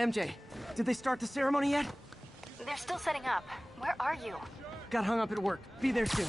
MJ, did they start the ceremony yet? They're still setting up. Where are you? Got hung up at work. Be there soon.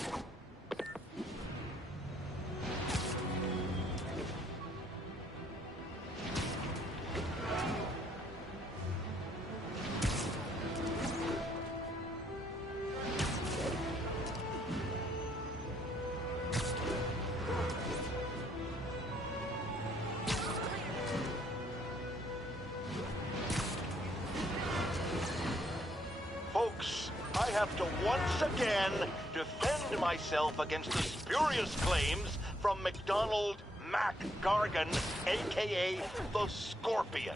Folks, I have to once again defend myself against the spurious claims from McDonald Mac Gargan, aka the Scorpion.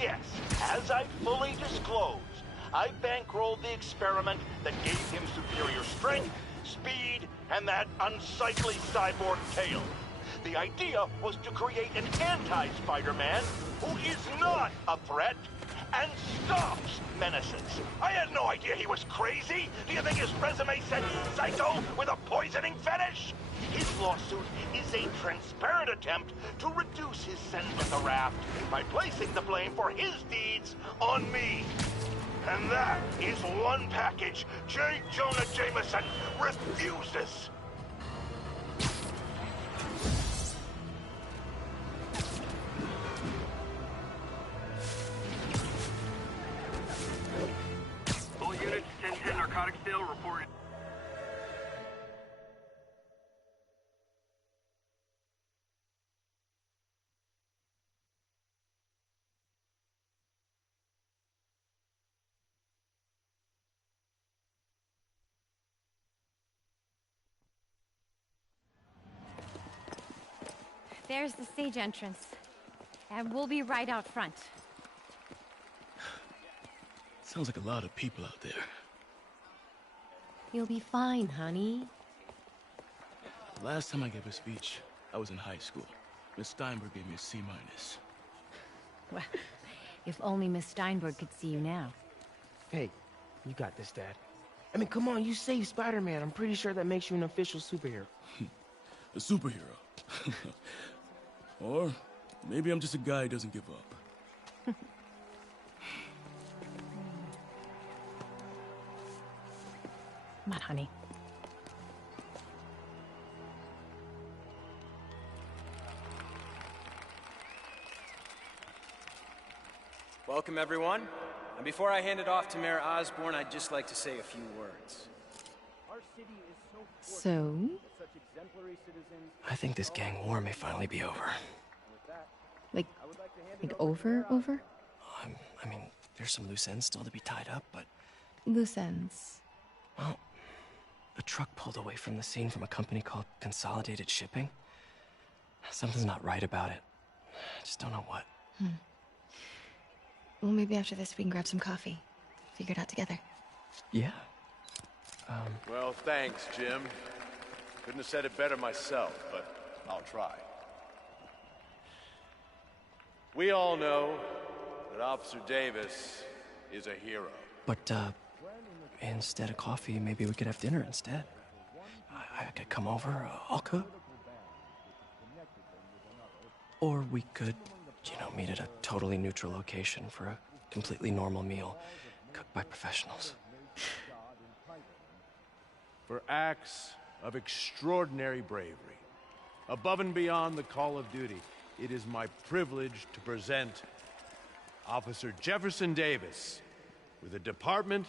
Yes, as I fully disclosed, I bankrolled the experiment that gave him superior strength, speed, and that unsightly cyborg tail. The idea was to create an anti-Spider-Man who is not a threat and stops menaces. I had no idea he was crazy. Do you think his resume said psycho with a poisoning fetish? His lawsuit is a transparent attempt to reduce his sentence at the raft by placing the blame for his deeds on me. And that is one package J. Jonah Jameson refuses. All units, 1010 narcotics sale reported. There's the stage entrance. And we'll be right out front. Sounds like a lot of people out there. You'll be fine, honey. The last time I gave a speech, I was in high school. Miss Steinberg gave me a C-. Well, if only Miss Steinberg could see you now. Hey, you got this, Dad. I mean, come on, you saved Spider-Man. I'm pretty sure that makes you an official superhero. A superhero. Or maybe I'm just a guy who doesn't give up. Come on, honey. Welcome, everyone. And before I hand it off to Mayor Osborn, I'd just like to say a few words. So? I think this gang war may finally be over. Like over? I mean, there's some loose ends still to be tied up, but... Loose ends. Well, a truck pulled away from the scene from a company called Consolidated Shipping. Something's not right about it. I just don't know what. Well, maybe after this we can grab some coffee. Figure it out together. Yeah. Well, thanks, Jim. Couldn't have said it better myself, but I'll try. We all know that Officer Davis is a hero. But, instead of coffee, maybe we could have dinner instead. I could come over, I'll cook. Or we could, meet at a totally neutral location for a completely normal meal, cooked by professionals. For acts of extraordinary bravery, above and beyond the call of duty, it is my privilege to present Officer Jefferson Davis with the Department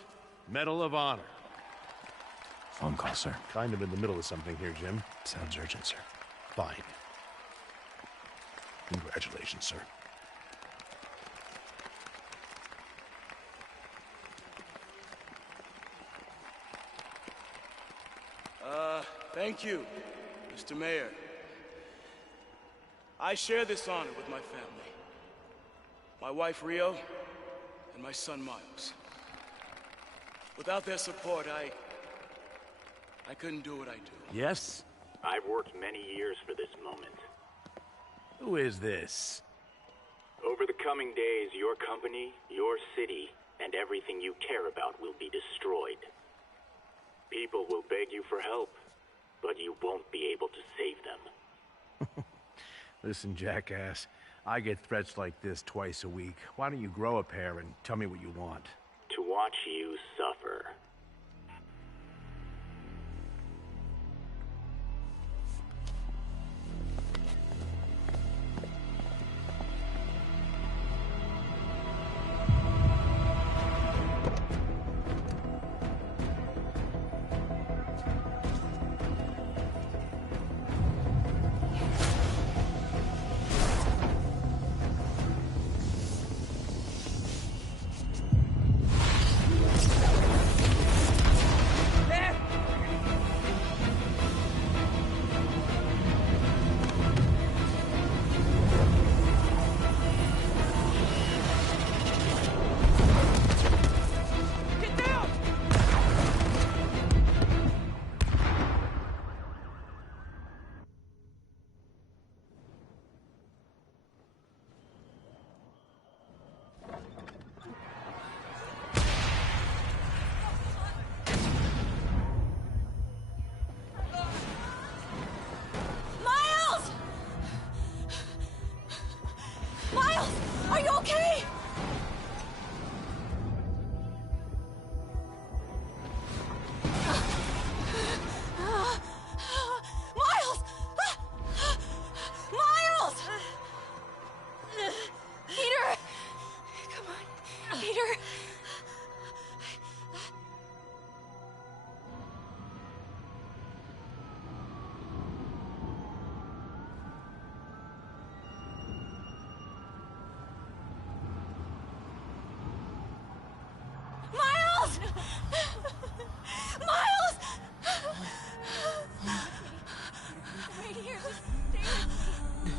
Medal of Honor. Phone call, sir. Kind of in the middle of something here, Jim. Sounds urgent, sir. Fine. Congratulations, sir. Thank you, Mr. Mayor. I share this honor with my family. My wife, Rio, and my son, Miles. Without their support, I couldn't do what I do. Yes? I've worked many years for this moment. Who is this? Over the coming days, your company, your city, and everything you care about will be destroyed. People will beg you for help, but you won't be able to save them. Listen, jackass. I get threats like this twice a week. Why don't you grow a pair and tell me what you want? To watch you suffer. Are you okay? Miles! Miles! Peter! Come on, Peter. Miles! Miles! Right here, just stay with me.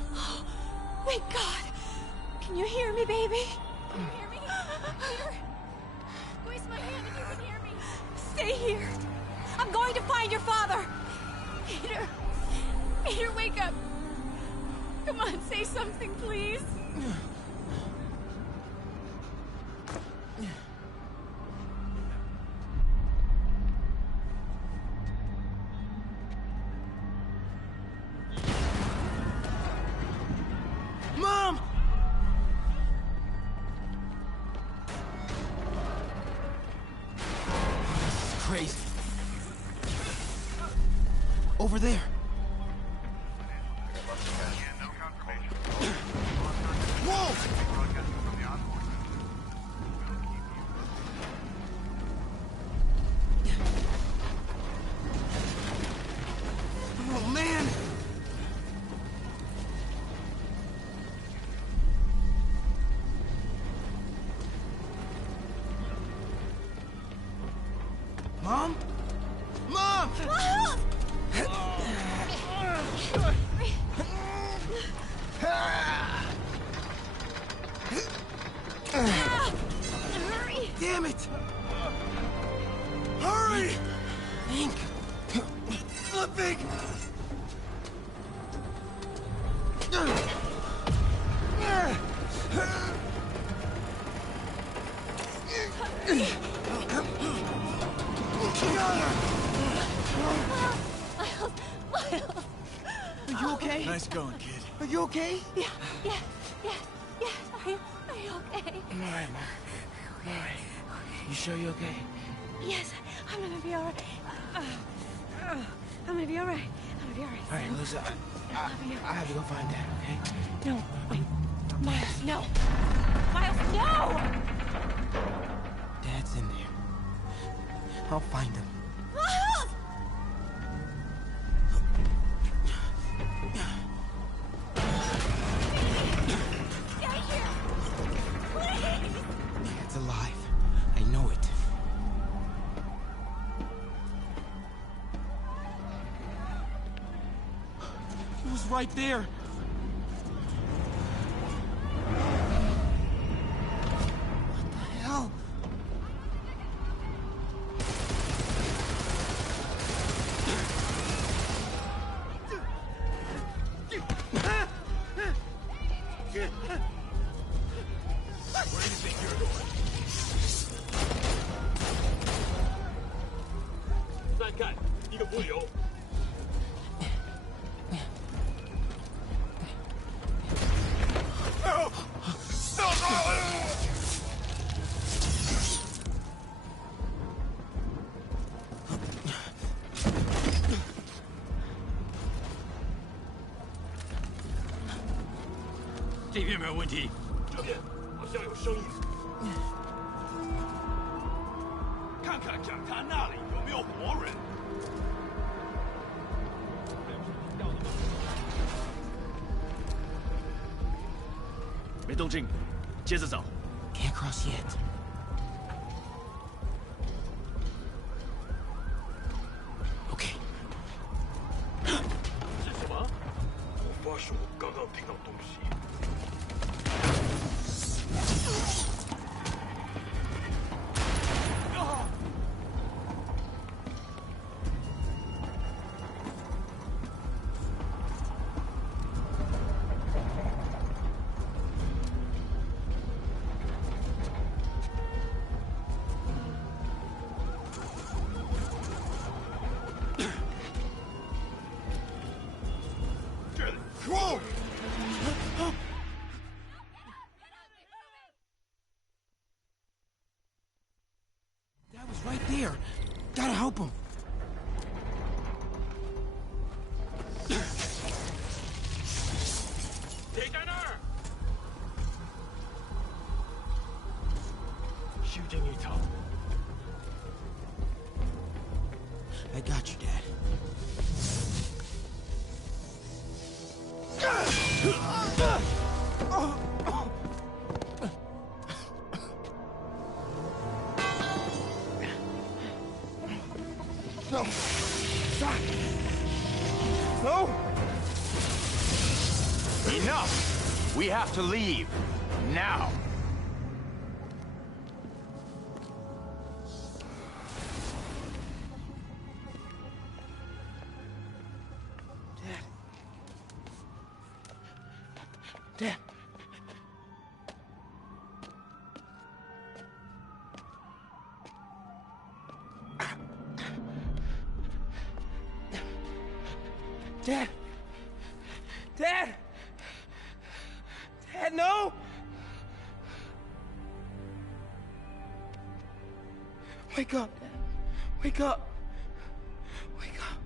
Thank God. Can you hear me, baby? Can you hear me? Peter? Squeeze my hand if you can hear me. Stay here. I'm going to find your father. Peter. Peter, wake up. Come on, say something, please. Mom! This is crazy. Over there. Whoa! Oh, man! Mom? Mom! Miles! Hurry! Damn it! Hurry! Think. Flipping! Are you okay? Nice going, kid. Are you okay? Yeah. Are you okay? I'm alright, Mom. I'm alright. You sure you're okay? Yes, I'm gonna be alright. I'm gonna be alright. I'm gonna be alright. Alright, Lisa, I have to go find Dad, okay? No, wait. Miles, no. Miles, no! Dad's in there. I'll find him. Miles! Stay here! Please! Dad's alive. I know it. He was right there. What the hell? Where do you think you're going? Sankai, 一个不留。有没有问题？这边好像有声音，看看讲台那里有没有活人。没动静，接着找。Can't cross yet. 是什么？我发誓，我刚刚听到东西。Whoa! Dad was right there. Gotta help him. 谁在那儿？修建一场。I got you, Dad. No. Stop. No. Enough! We have to leave. Now. Dad. Dad! Dad! Dad, no! Wake up, Dad. Wake up. Wake up.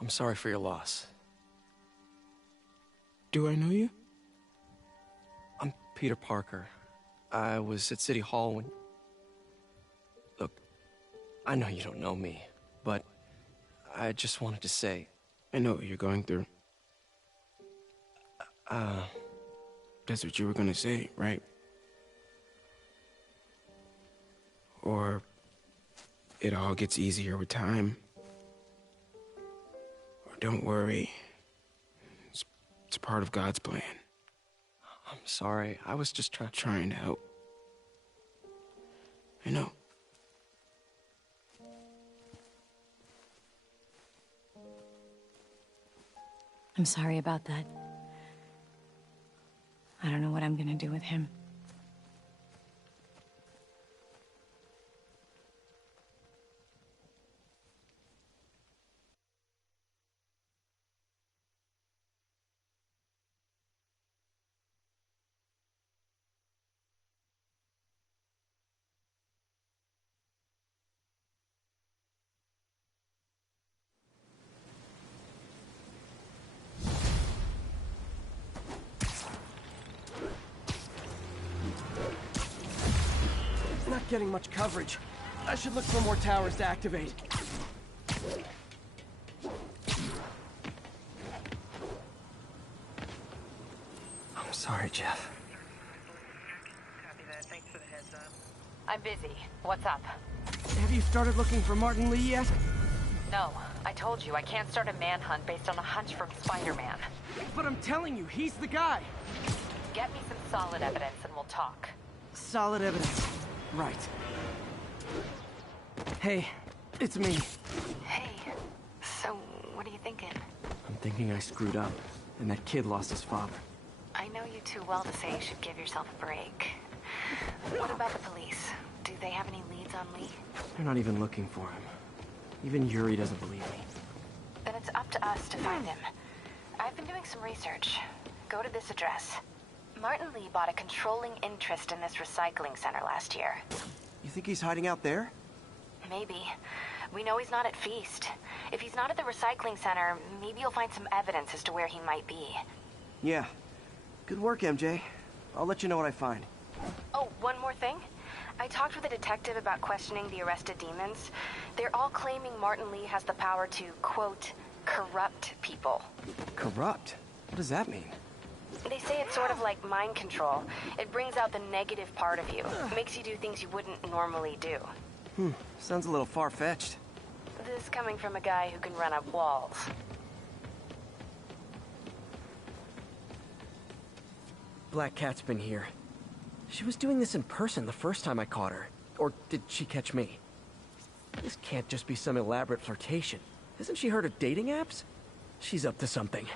I'm sorry for your loss. Do I know you? I'm Peter Parker. I was at City Hall when... Look, I know you don't know me, but I just wanted to say... I know what you're going through. That's what you were gonna say, right? Or it all gets easier with time. Or don't worry. It's part of God's plan. I'm sorry. I was just trying to help. I know. I'm sorry about that. I don't know what I'm gonna do with him. getting much coverage. I should look for more towers to activate. I'm sorry, Jeff. I'm busy. What's up? Have you started looking for Martin Lee yet? No. I told you I can't start a manhunt based on a hunch from Spider-Man. But I'm telling you, he's the guy. Get me some solid evidence and we'll talk. Solid evidence. Right. Hey, it's me. Hey. So, what are you thinking? I'm thinking I screwed up, and that kid lost his father. I know you too well to say you should give yourself a break. What about the police? Do they have any leads on Lee? They're not even looking for him. Even Yuri doesn't believe me. Then it's up to us to find him. I've been doing some research. Go to this address. Martin Lee bought a controlling interest in this recycling center last year. You think he's hiding out there? Maybe. We know he's not at Feast. If he's not at the recycling center, maybe you'll find some evidence as to where he might be. Yeah. Good work, MJ. I'll let you know what I find. Oh, one more thing. I talked with a detective about questioning the arrested demons. They're all claiming Martin Lee has the power to, quote, corrupt people. Corrupt? What does that mean? They say it's sort of like mind control. It brings out the negative part of you. Makes you do things you wouldn't normally do. Sounds a little far-fetched. This coming from a guy who can run up walls. Black Cat's been here. She was doing this in person the first time I caught her. Or did she catch me? This can't just be some elaborate flirtation. Hasn't she heard of dating apps? She's up to something.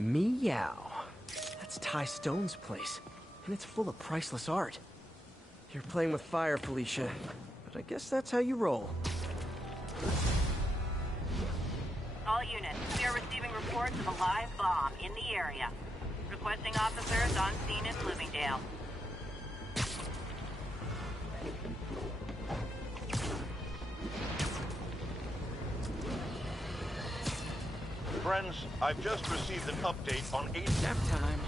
Meow. That's Ty Stone's place, and it's full of priceless art. You're playing with fire, Felicia, but I guess that's how you roll. All units, we are receiving reports of a live bomb in the area. Requesting officers on scene in Bloomingdale. Friends, I've just received an update on 8... Nap time.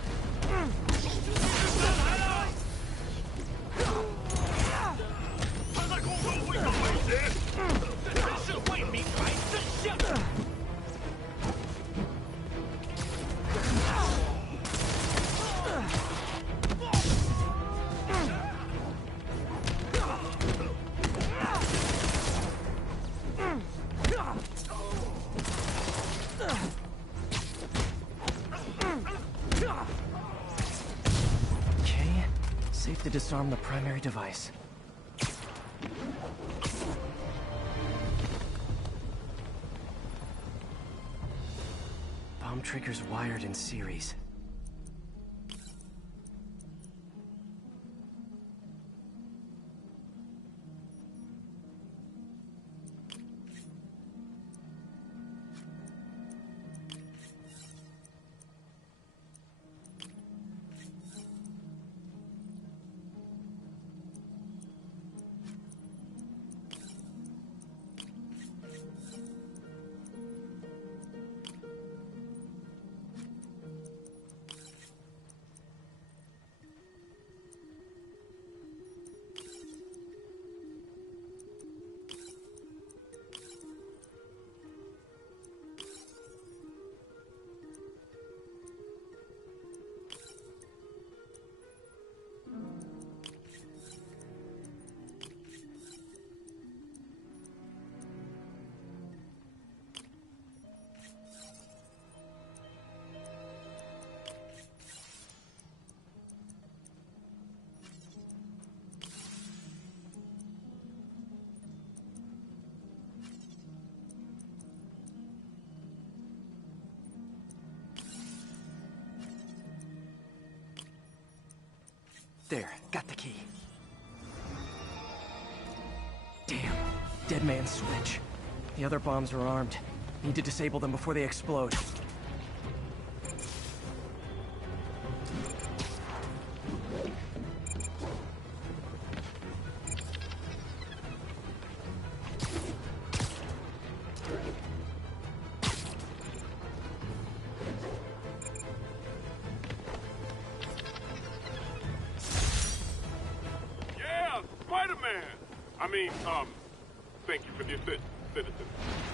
Okay, safe to disarm the primary device. Bomb trigger's wired in series. There, got the key. Damn, dead man's switch. The other bombs are armed. Need to disable them before they explode. Spider-Man! Thank you for the assistance.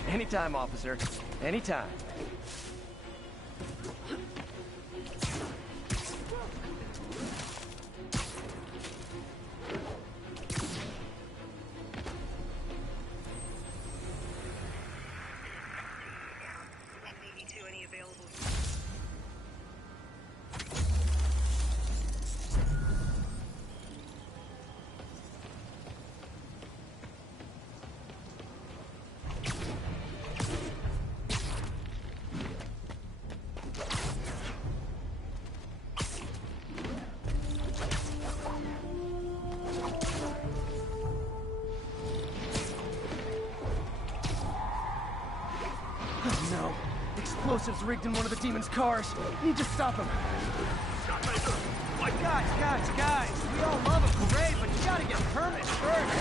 Anytime, officer. Anytime. No. Explosives rigged in one of the demon's cars. Need to stop him. Guys! We all love a parade, but you gotta get permits first.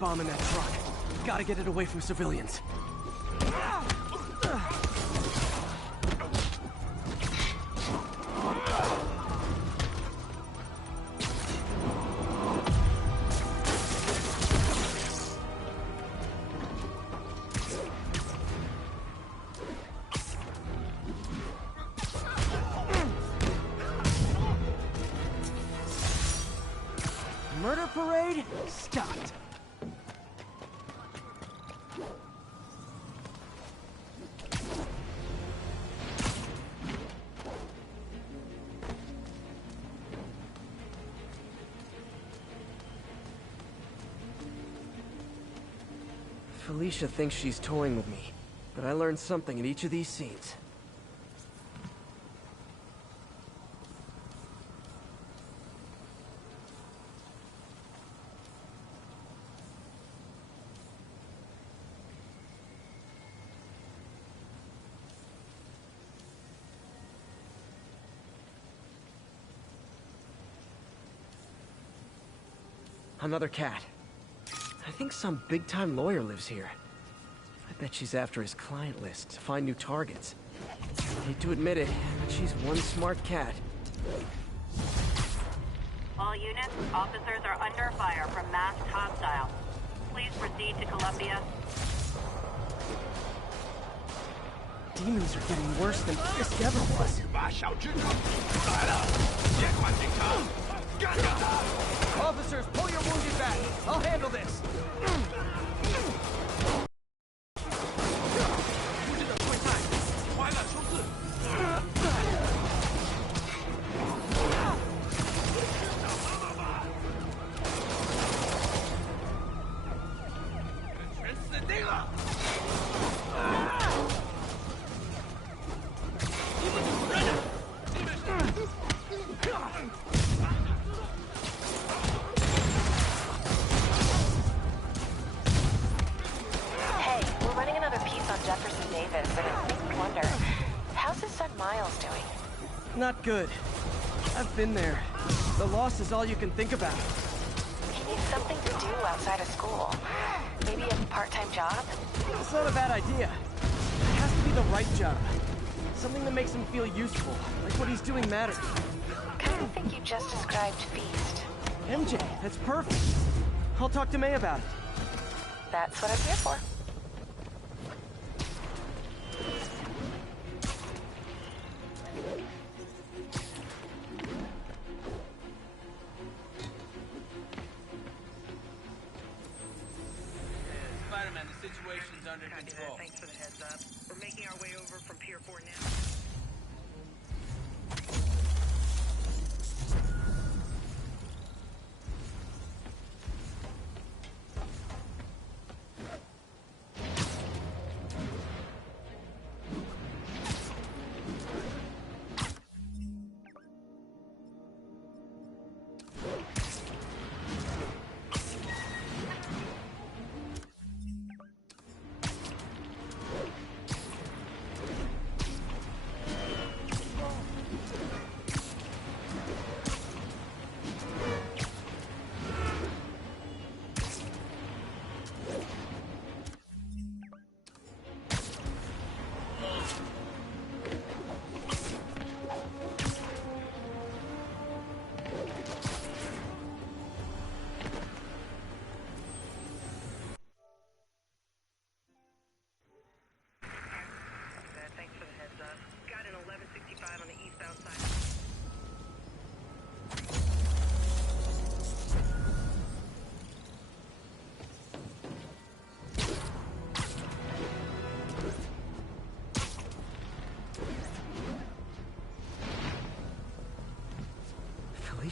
Bomb in that truck. Gotta get it away from civilians. Murder parade stopped. Felicia thinks she's toying with me, but I learned something in each of these scenes. Another cat. I think some big-time lawyer lives here. I bet she's after his client list to find new targets. Hate to admit it, but she's one smart cat. All units, officers are under fire from masked hostiles. Please proceed to Columbia. Demons are getting worse than Fisk ever was. Officers, pull your wounded back. I'll handle this. Not good. I've been there. The loss is all you can think about. He needs something to do outside of school. Maybe a part-time job? It's not a bad idea. It has to be the right job. Something that makes him feel useful, like what he's doing matters. Kind of think you just described Feast. MJ, that's perfect. I'll talk to May about it. That's what I'm here for. Spiderman, the situation's under control. Thanks for the heads up. We're making our way over from Pier 4 now.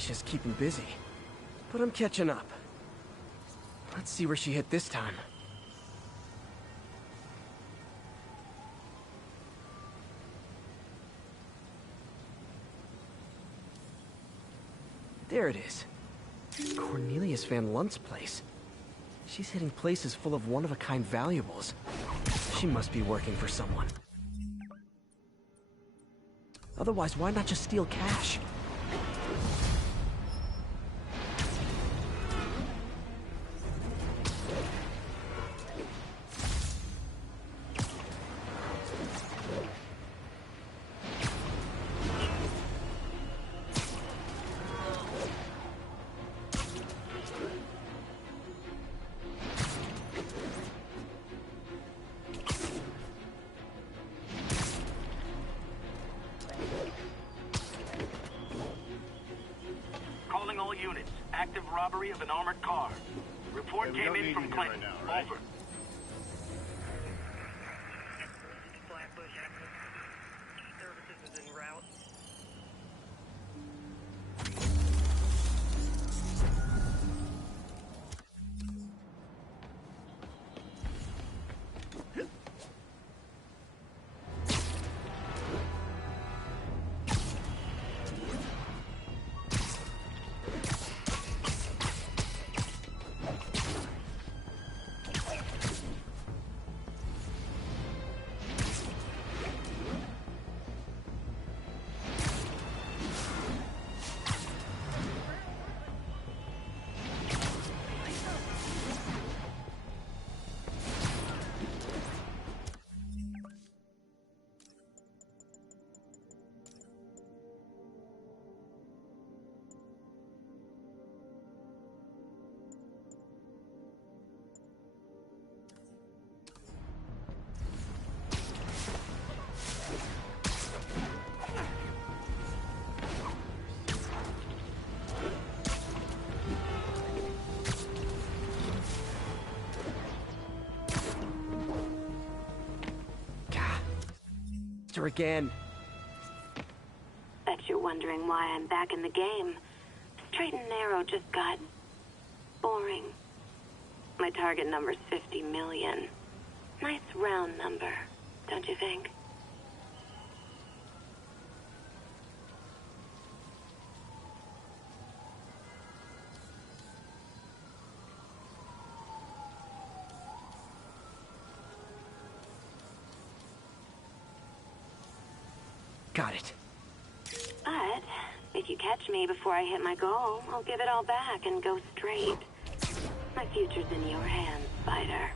Alicia's keeping busy. But I'm catching up. Let's see where she hit this time. There it is. Cornelius Van Lunt's place. She's hitting places full of one-of-a-kind valuables. She must be working for someone. Otherwise, why not just steal cash? Calling all units. Active robbery of an armored car. Report came in from Clinton. Over. Services is en route. Her again. Bet you're wondering why I'm back in the game. Straight and narrow just got boring. My target number's 50 million. Nice round number, don't you think? Got it. But if you catch me before I hit my goal, I'll give it all back and go straight. My future's in your hands, Spider.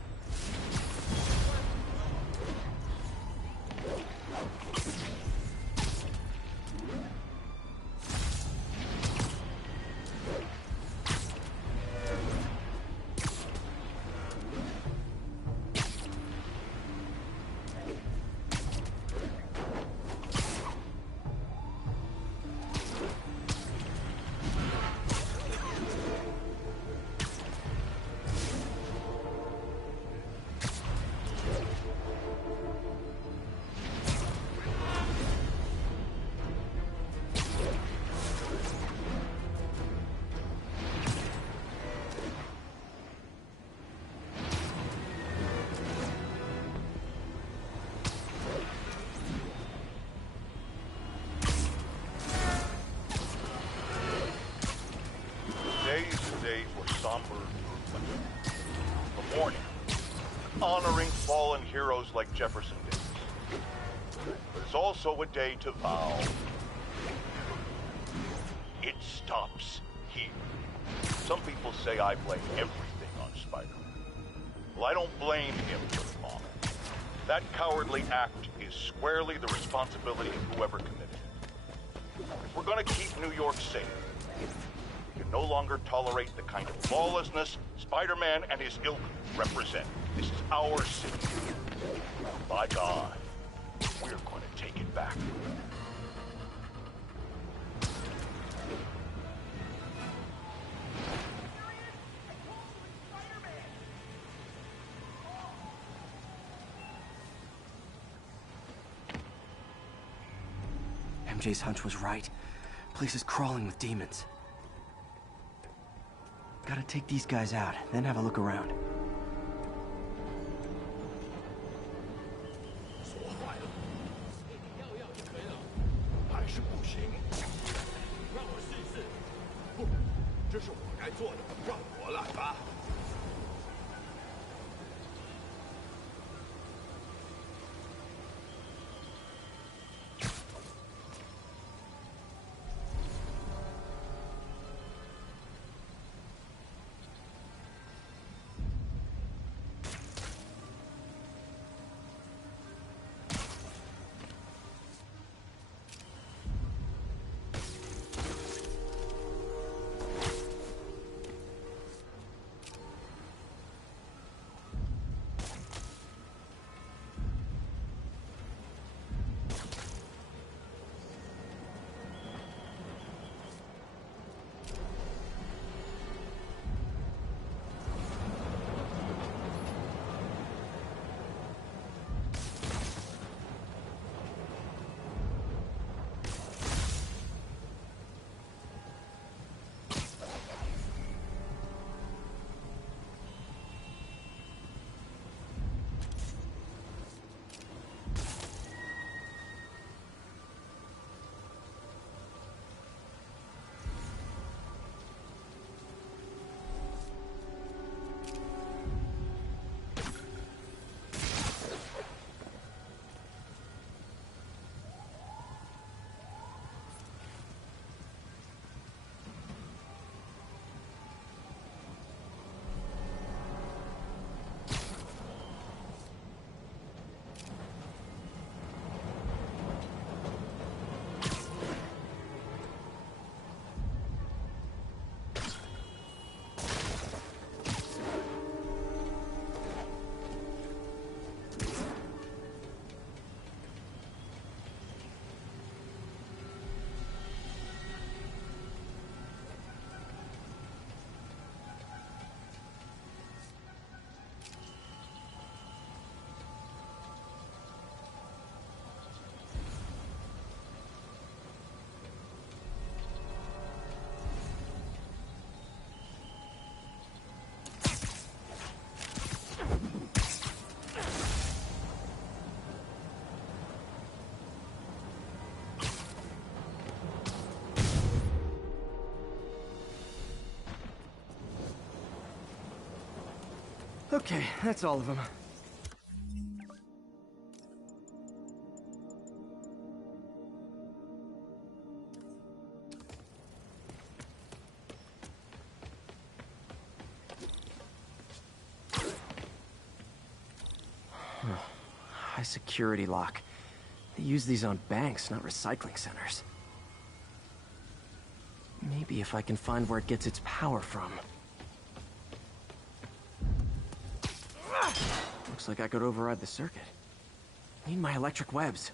The morning, honoring fallen heroes like Jefferson Davis. But it's also a day to vow. It stops here. Some people say I blame everything on Spiderman. Well, I don't blame him for the bomb. That cowardly act is squarely the responsibility of whoever committed it. If we're gonna keep New York safe, we can no longer tolerate the kind of lawlessness Spider-Man and his ilk represent. This is our city. By God, we're going to take it back. MJ's hunch was right. Place is crawling with demons. Gotta take these guys out, then have a look around. 说坏了，要就可以了，还是不行。让我试一试。不，这是我该做的，让我来吧。Okay, that's all of them. High security lock. They use these on banks, not recycling centers. Maybe if I can find where it gets its power from. Looks like I could override the circuit. Need my electric webs.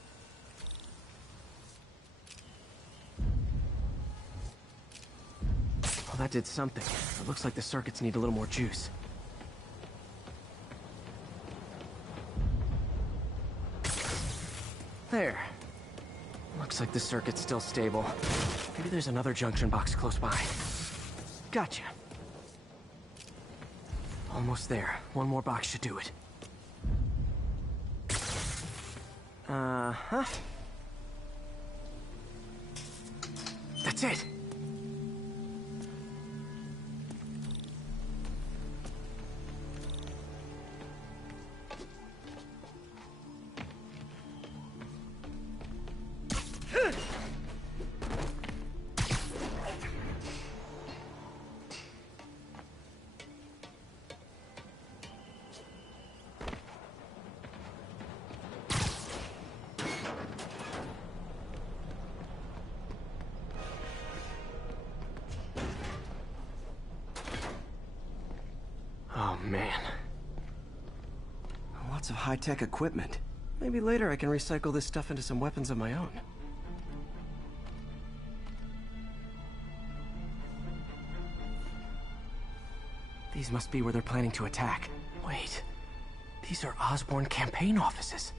Well, that did something. It looks like the circuits need a little more juice. There. Looks like the circuit's still stable. Maybe there's another junction box close by. Gotcha. Almost there. One more box should do it. Uh-huh. That's it. Oh, man. Lots of high-tech equipment. Maybe later I can recycle this stuff into some weapons of my own. These must be where they're planning to attack. Wait. These are Osborn campaign offices.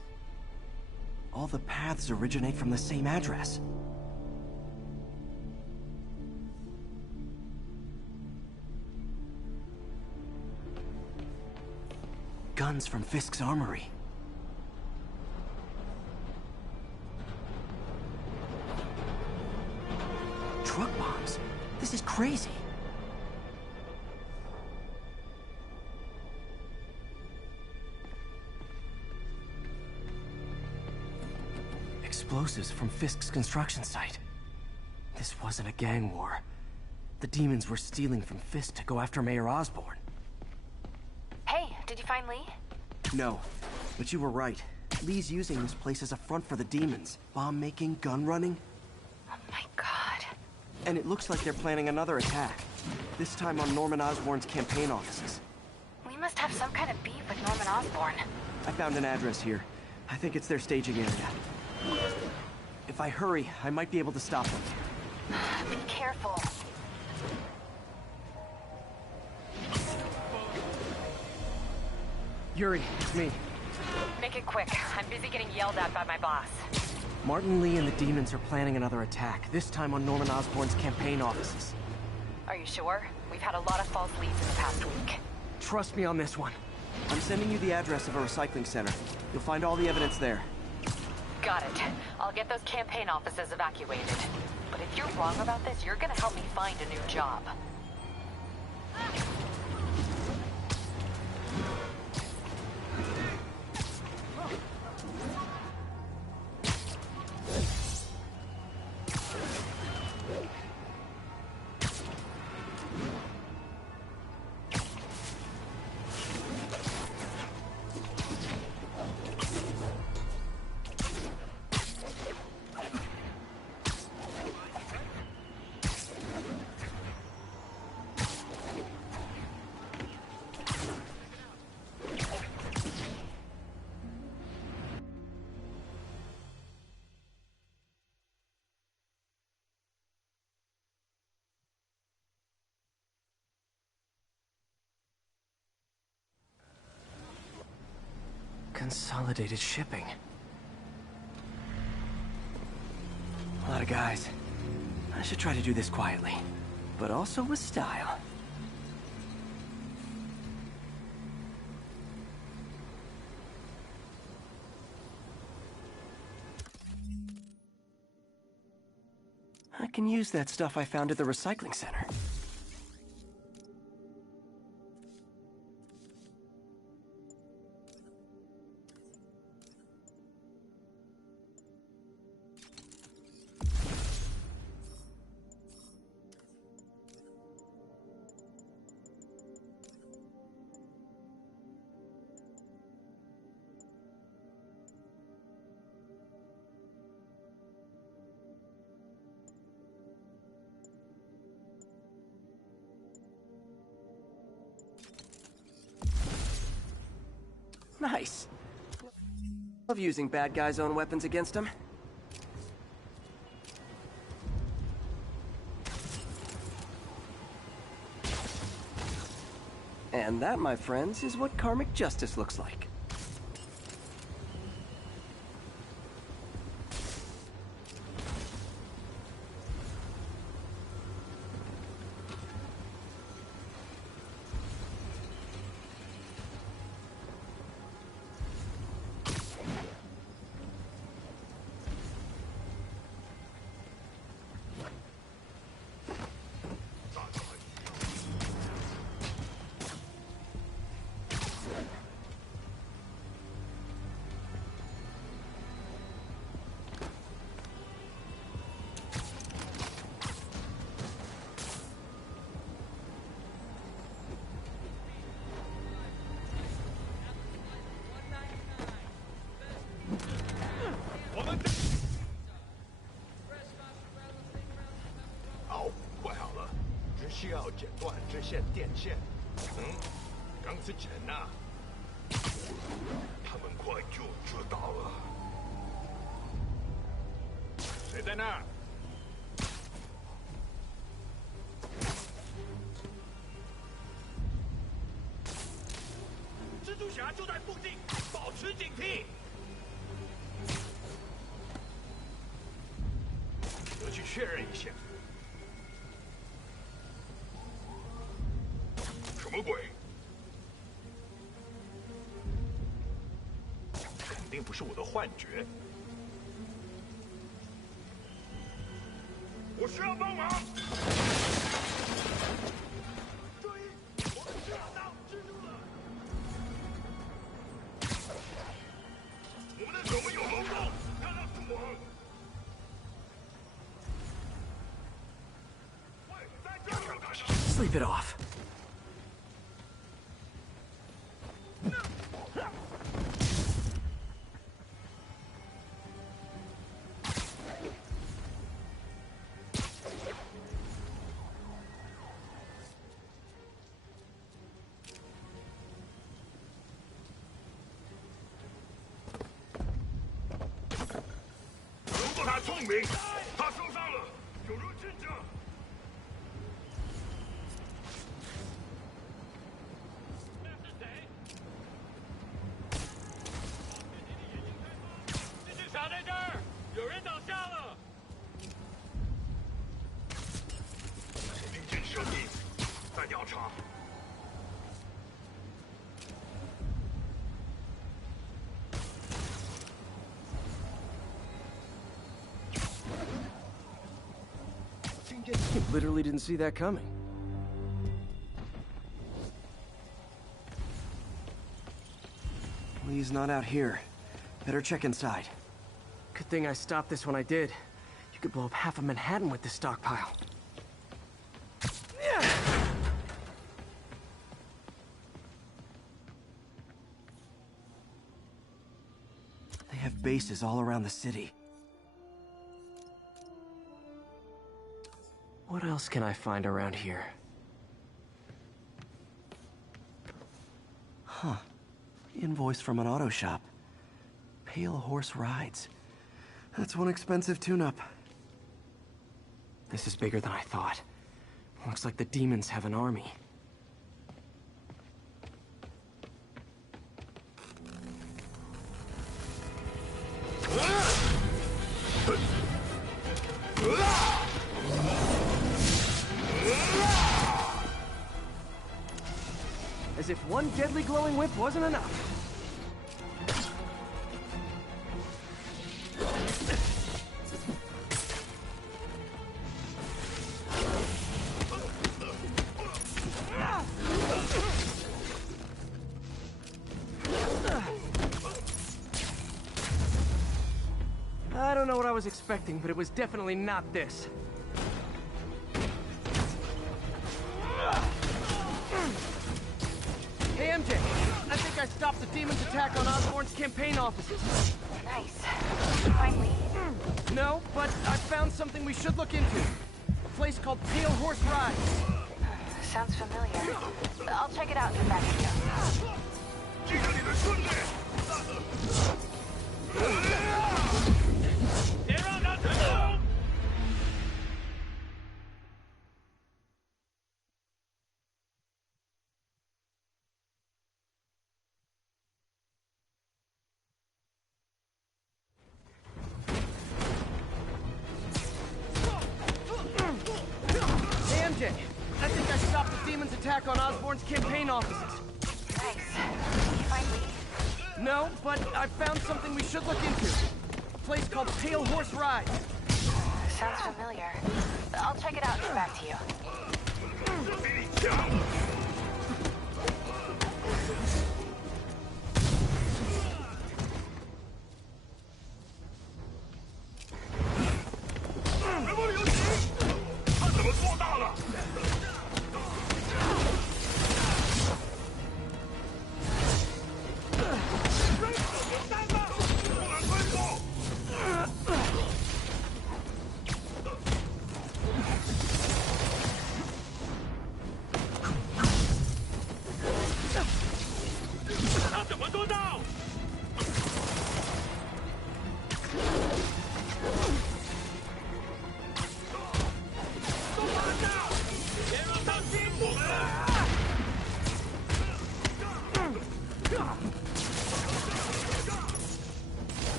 All the paths originate from the same address. guns from Fisk's armory. Truck bombs? This is crazy. Explosives from Fisk's construction site. This wasn't a gang war. The demons were stealing from Fisk to go after Mayor Osborn. Hey, did you find Lee? No, but you were right. Lee's using this place as a front for the demons. Bomb-making, gun-running. Oh my god. And it looks like they're planning another attack. This time on Norman Osborn's campaign offices. We must have some kind of beef with Norman Osborn. I found an address here. I think it's their staging area. If I hurry, I might be able to stop them. Be careful. Yuri, it's me. Make it quick. I'm busy getting yelled at by my boss. Martin Lee and the demons are planning another attack, this time on Norman Osborn's campaign offices. Are you sure? We've had a lot of false leads in the past week. Trust me on this one. I'm sending you the address of a recycling center. You'll find all the evidence there. Got it. I'll get those campaign offices evacuated. But if you're wrong about this, you're gonna help me find a new job. Consolidated shipping. A lot of guys. I should try to do this quietly, but also with style. I can use that stuff I found at the recycling center. Nice. Love using bad guys' own weapons against them. And that, my friends, is what karmic justice looks like.好，快好了，只需要剪断这线电线。钢丝城啊，他们快就知道了。谁在那儿？蜘蛛侠就在附近，保持警惕。我去确认一下。什么鬼？定不是我的幻觉。我需要帮忙！注意，我们需要当蜘蛛了！我们的守卫有漏洞，看到是我。喂，在这儿！ Sleep it off. You literally didn't see that coming. Lee's not out here. Better check inside. Good thing I stopped this when I did. You could blow up half of Manhattan with this stockpile. They have bases all around the city. What else can I find around here? Huh. Invoice from an auto shop. Pale Horse Rides. That's one expensive tune-up. This is bigger than I thought. Looks like the demons have an army. As if one deadly glowing whip wasn't enough. I don't know what I was expecting, but it was definitely not this. Hey, MJ, I think I stopped the demon's attack on Osborn's campaign offices. Nice. Finally. No, but I found something we should look into. A place called Pale Horse Rides. Sounds familiar. I'll check it out and get back to you. I think I stopped the demon's attack on Osborn's campaign offices. Nice. Did you find Lee? No, but I found something we should look into. A place called Pale Horse Rides. Sounds familiar. I'll check it out and get back to you.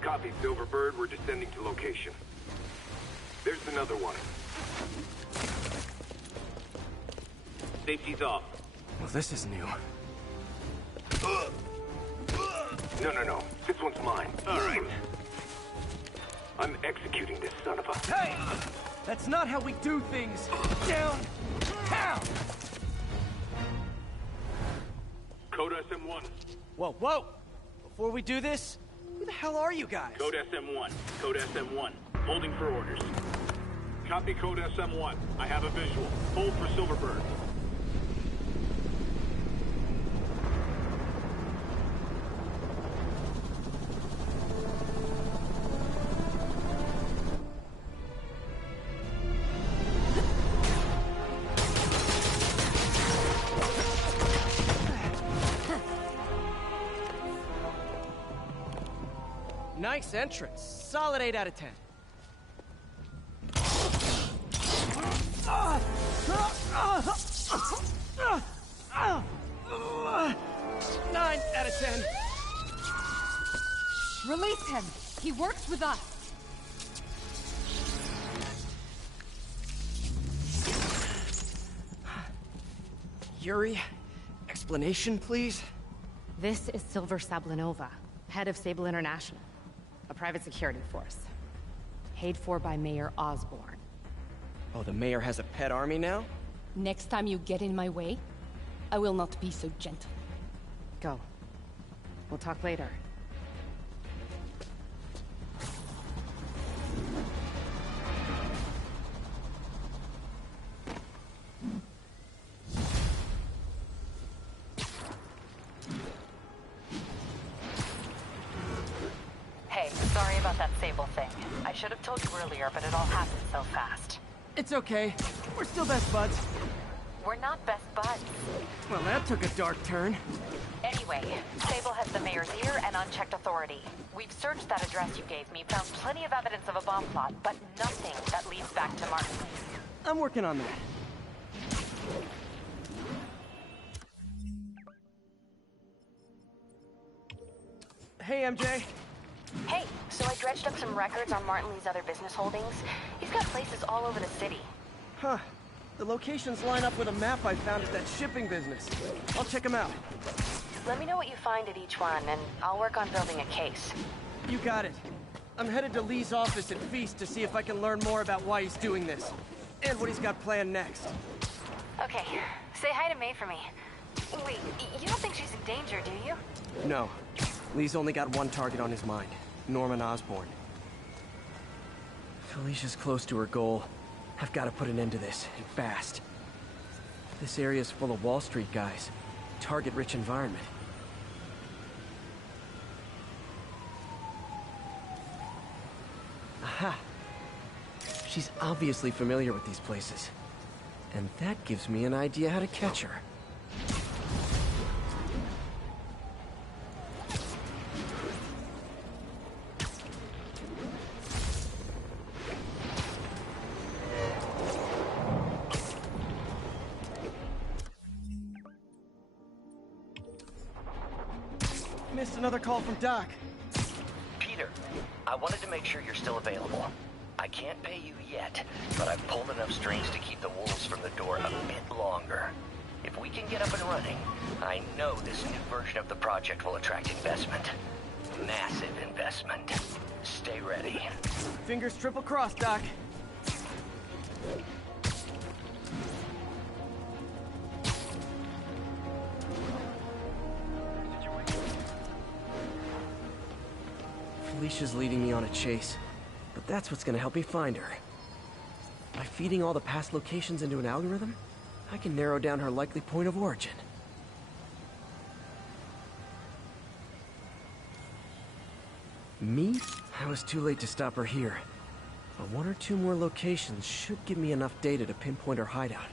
Copy, Silverbird. We're descending to location. There's another one. Safety's off. Well, this is new. No. This one's mine. All right. I'm executing this son of a... Hey! That's not how we do things! Downtown! Code SM-1. Whoa! Before we do this, who the hell are you guys? Code SM-1. Code SM-1. Holding for orders. Copy Code SM-1. I have a visual. Hold for Silverbird. Nice entrance. Solid 8 out of 10. 9 out of 10. Release him. He works with us. Yuri, explanation, please? This is Silver Sablinova, head of Sable International, a private security force. Paid for by Mayor Osborn. Oh, the mayor has a pet army now? Next time you get in my way, I will not be so gentle. Go. We'll talk later. Hey, sorry about that Sable thing. I should have told you earlier, but it all happened so fast. It's okay. We're still best buds. We're not best buds. Well, that took a dark turn. Anyway, Sable has the mayor's ear and unchecked authority. We've searched that address you gave me, found plenty of evidence of a bomb plot, but nothing that leads back to Martin. I'm working on that. Hey, MJ. Hey, so I dredged up some records on Martin Lee's other business holdings. He's got places all over the city. Huh. The locations line up with a map I found at that shipping business. I'll check them out. Let me know what you find at each one, and I'll work on building a case. You got it. I'm headed to Lee's office at Feast to see if I can learn more about why he's doing this. And what he's got planned next. Okay, say hi to May for me. Wait, you don't think she's in danger, do you? No. Lee's only got one target on his mind. Norman Osborn. Felicia's close to her goal. I've got to put an end to this, and fast. This area's full of Wall Street guys. Target-rich environment. Aha! She's obviously familiar with these places. And that gives me an idea how to catch her. Missed another call from Doc. Peter, I wanted to make sure you're still available. I can't pay you yet, but I've pulled enough strings to keep the wolves from the door a bit longer. If we can get up and running, I know this new version of the project will attract investment. Massive investment. Stay ready. Fingers triple crossed, Doc. Felicia's leading me on a chase, but that's what's gonna help me find her. By feeding all the past locations into an algorithm, I can narrow down her likely point of origin. Me? I was too late to stop her here. But one or two more locations should give me enough data to pinpoint her hideout.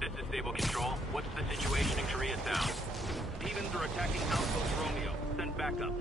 This is Sable Control. What's the situation in Koreatown? Demons are attacking outposts Romeo backup.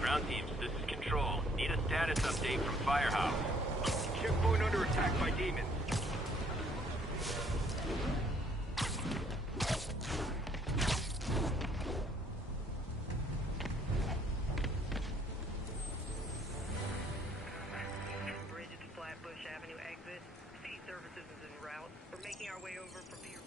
Ground teams, this is Control. Need a status update from Firehouse. Checkpoint under attack by demons. Bridge to Flatbush Avenue exit. City services is en route. We're making our way over from here.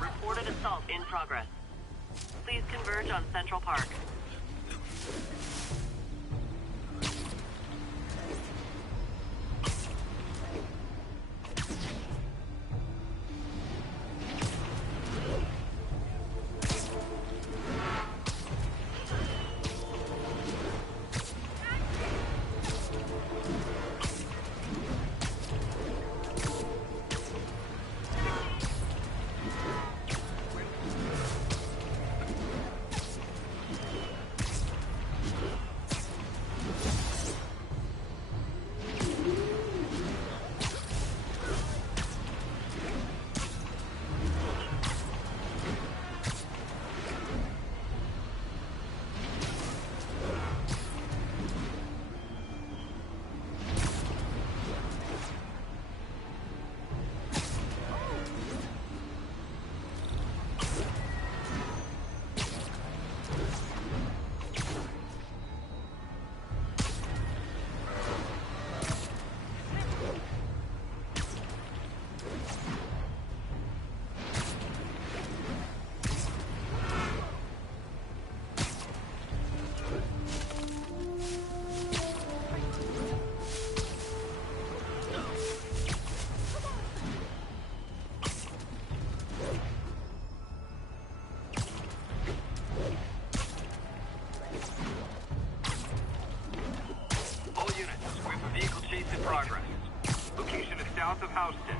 Reported assault in progress. Please converge on Central Park. ousted.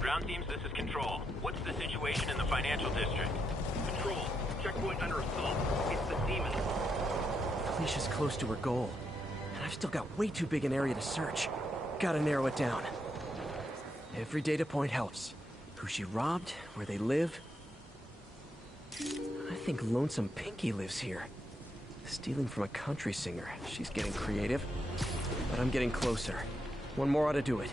Ground teams, this is Control. What's the situation in the financial district? Control, checkpoint under assault. It's the demons. Felicia's close to her goal, and I've still got way too big an area to search. Gotta narrow it down. Every data point helps. Who she robbed, where they live. I think Lonesome Pinky lives here. Stealing from a country singer. She's getting creative. But I'm getting closer. One more ought to do it.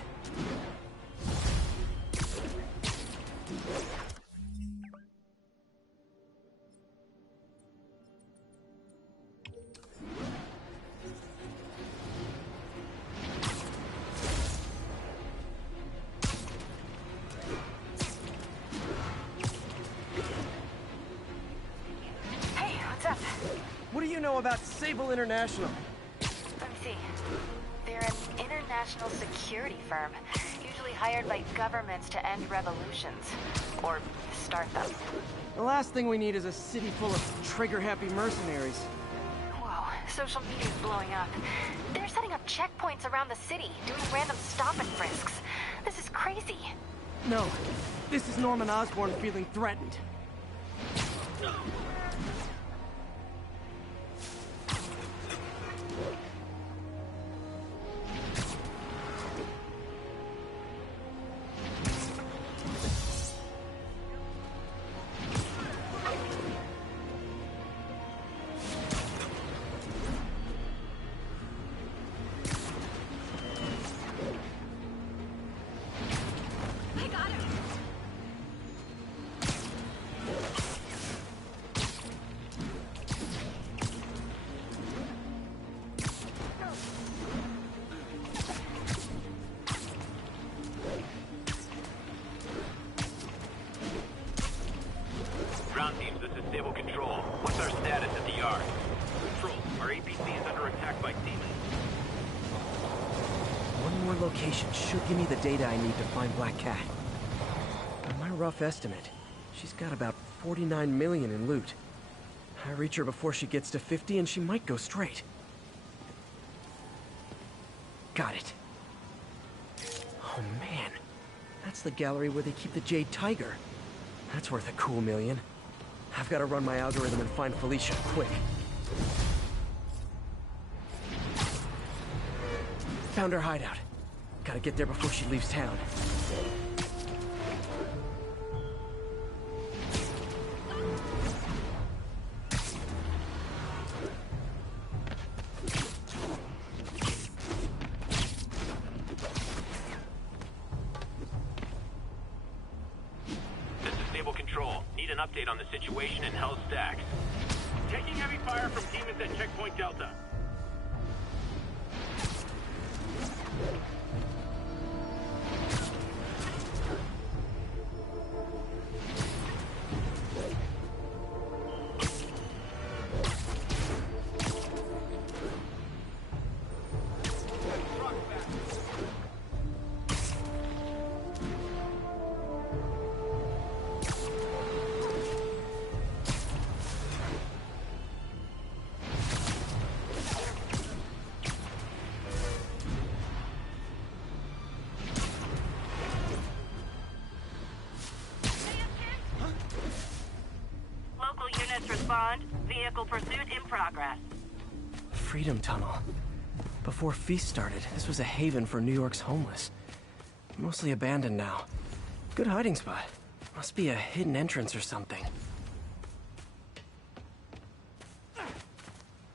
What do you know about Sable International? Let me see. They're an international security firm, usually hired by governments to end revolutions. Or start them. The last thing we need is a city full of trigger-happy mercenaries. Whoa, social media's blowing up. They're setting up checkpoints around the city, doing random stop and frisks. This is crazy. No, this is Norman Osborn feeling threatened. Ground teams, this is Stable Control. What's our status at the yard? Control, our APC is under attack by demons. One more location should give me the data I need to find Black Cat. On my rough estimate, she's got about 49 million in loot. I reach her before she gets to 50 and she might go straight. Got it. Oh man, that's the gallery where they keep the Jade Tiger. That's worth a cool million. I've got to run my algorithm and find Felicia, quick. Found her hideout. Gotta get there before she leaves town. This is Stable Control. Need an update on the situation in Hell's Stacks. Taking heavy fire from demons at Checkpoint Delta. Respond. Vehicle pursuit in progress. Freedom Tunnel. Before Feast started, this was a haven for New York's homeless. Mostly abandoned now. Good hiding spot. Must be a hidden entrance or something.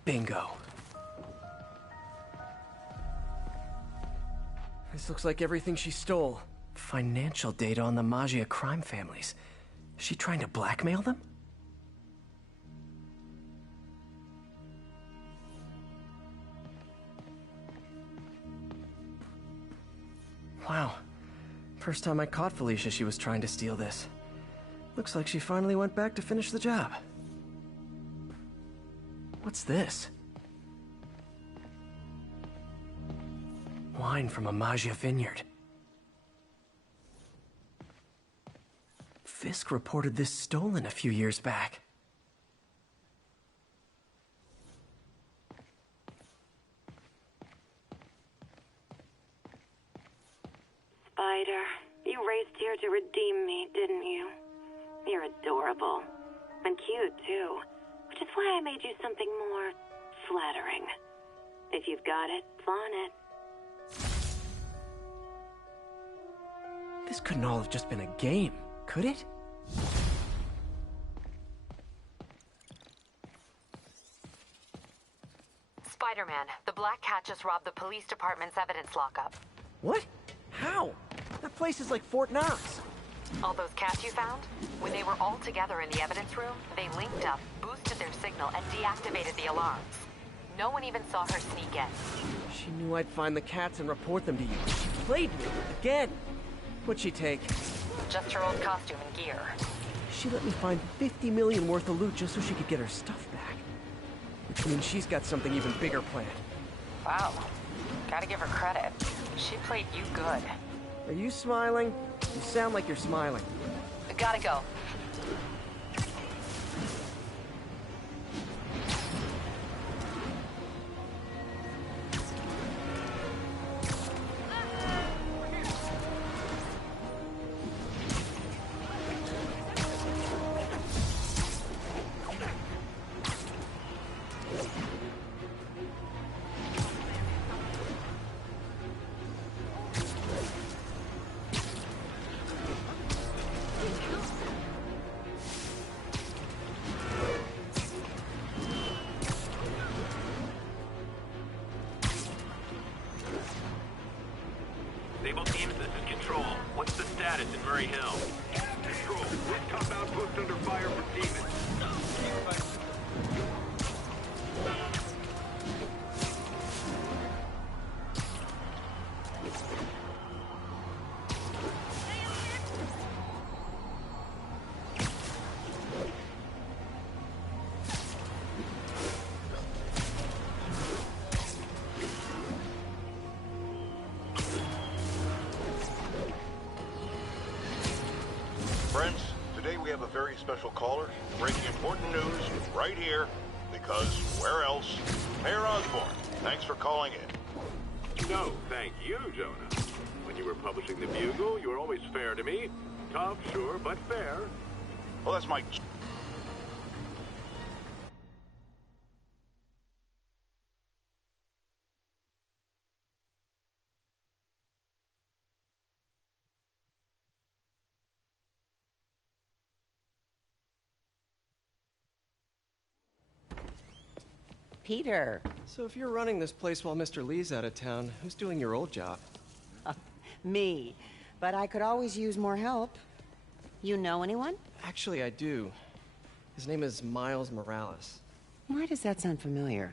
Bingo. This looks like everything she stole. Financial data on the Maggia crime families. Is she trying to blackmail them? Wow. First time I caught Felicia, she was trying to steal this. Looks like she finally went back to finish the job. What's this? Wine from a Maggia vineyard. Fisk reported this stolen a few years back. Spider, you raced here to redeem me, didn't you? You're adorable. And cute, too. Which is why I made you something more flattering. If you've got it, flaunt it. This couldn't all have just been a game, could it? Spider-Man, the Black Cat just robbed the police department's evidence lockup. What? How? That place is like Fort Knox. All those cats you found? When they were all together in the evidence room, they linked up, boosted their signal, and deactivated the alarms. No one even saw her sneak in. She knew I'd find the cats and report them to you. She played me, again. What'd she take? Just her old costume and gear. She let me find 50 million worth of loot just so she could get her stuff back. Which means she's got something even bigger planned. Wow. Gotta give her credit. She played you good. Are you smiling? You sound like you're smiling. Gotta go. Sable teams, this is Control. What's the status in Murray Hill? Control, this compound post under fire from demons. Friends, today we have a very special caller breaking important news right here, because where else? Mayor Osborn, thanks for calling in. No, thank you, Jonah. When you were publishing the Bugle, you were always fair to me. Tough, sure, but fair. Well, that's my... Peter. So if you're running this place while Mr. Lee's out of town, who's doing your old job? Me. But I could always use more help. You know anyone? Actually, I do. His name is Miles Morales. Why does that sound familiar?